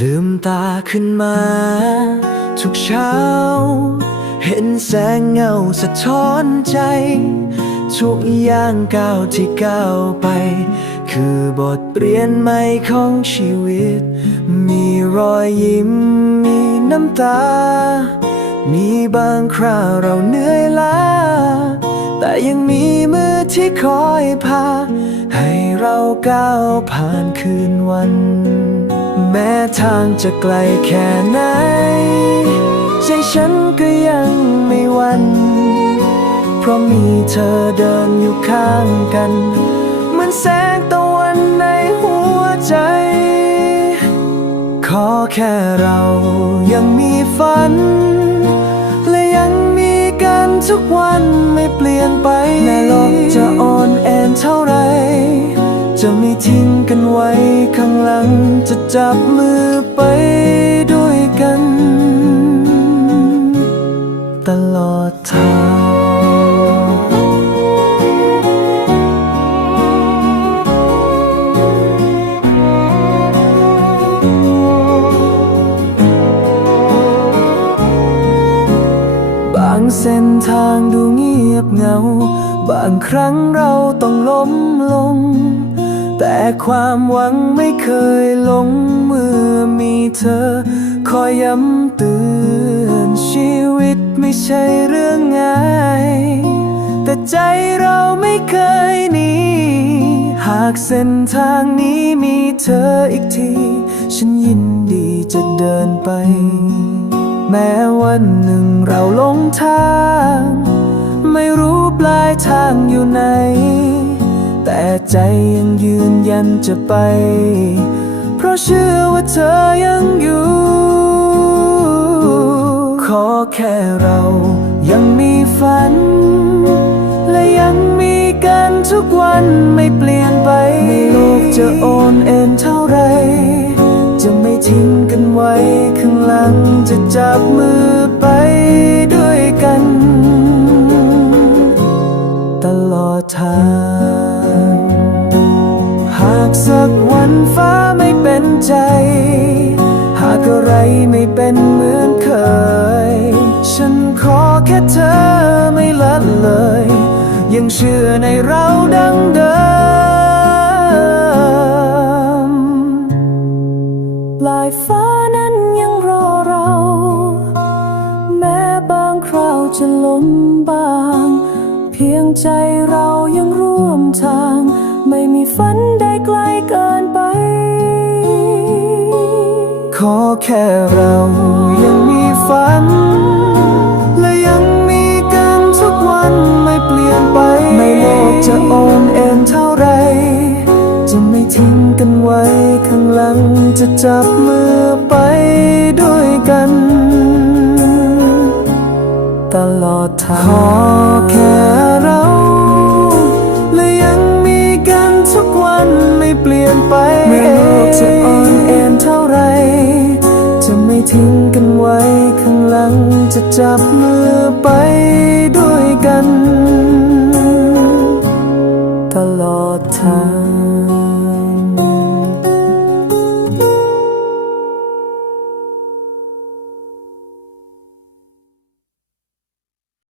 ลืมตาขึ้นมา ทุกเช้า เห็นแสงเงาสะท้อนใจ ทุกอย่างก้าวที่ก้าวไป คือบทเรียนใหม่ของชีวิต มีรอยยิ้มมีน้ำตา มีบางคราวเราเหนื่อยล้า แต่ยังมีมือที่คอยพา ให้เราก้าวผ่านคืนวัน แม้ทางจะไกลแค่ไหน ใจฉันก็ยังไม่วันเพราะมีเธอเดินอยู่ข้างกัน เหมือนแสงตะวันในหัวใจ ขอแค่เรายังมีฝัน และยังมีกันทุกวันไม่เปลี่ยนไป จะจับมือไปด้วยกัน ตลอดทางบางเส้นทางดูเงียบเหงา บางครั้งเราต้องล้มลง แต่ความหวังไม่เคยลงเมื่อมีเธอ คอยย้ำเตือนชีวิตไม่ใช่เรื่องง่าย แต่ใจเราไม่เคยหนีหากเส้นทางนี้มีเธออีกที ฉันยินดีจะเดินไป แม้วันหนึ่งเราหลงทาง ไม่รู้ปลายทางอยู่ไหน ใจยังยืนยันจะไป เพราะเชื่อว่าเธอยังอยู่ ขอแค่เรายังมีฝัน และยังมีกันทุกวันไม่เปลี่ยนไปไม่โลกจะโอนเอ็นเท่าไร จะไม่ทิ้งกันไว้ข้างหลังจะจับมือไปด้วยกัน ตลอดทางากสักวันฟ้าไม่เป็นใจ หากอะไรไม่เป็นเหมือนเคย ฉันขอแค่เธอไม่ละเลย ยังเชื่อในเราดังเดิมปลายฟ้านั้นยังรอเรา แม้บางคราวจะล้มบาง เพียงใจเรายังร่วมทาง ไม่มีฝันใดไกลเกินไป ขอแค่เรายังมีฝัน และยังมีกันทุกวันไม่เปลี่ยนไป ไม่โลกจะโอนเอ็นเท่าไร จะไม่ทิ้งกันไว้ข้างหลังจะจับมือไปด้วยกัน ตลอดทางขอแค่เรา นไปเม่โลกจะอ่อนแอเท่าไร จะไม่ทิ้งกันไว้ข้างหลังจะจับมือไป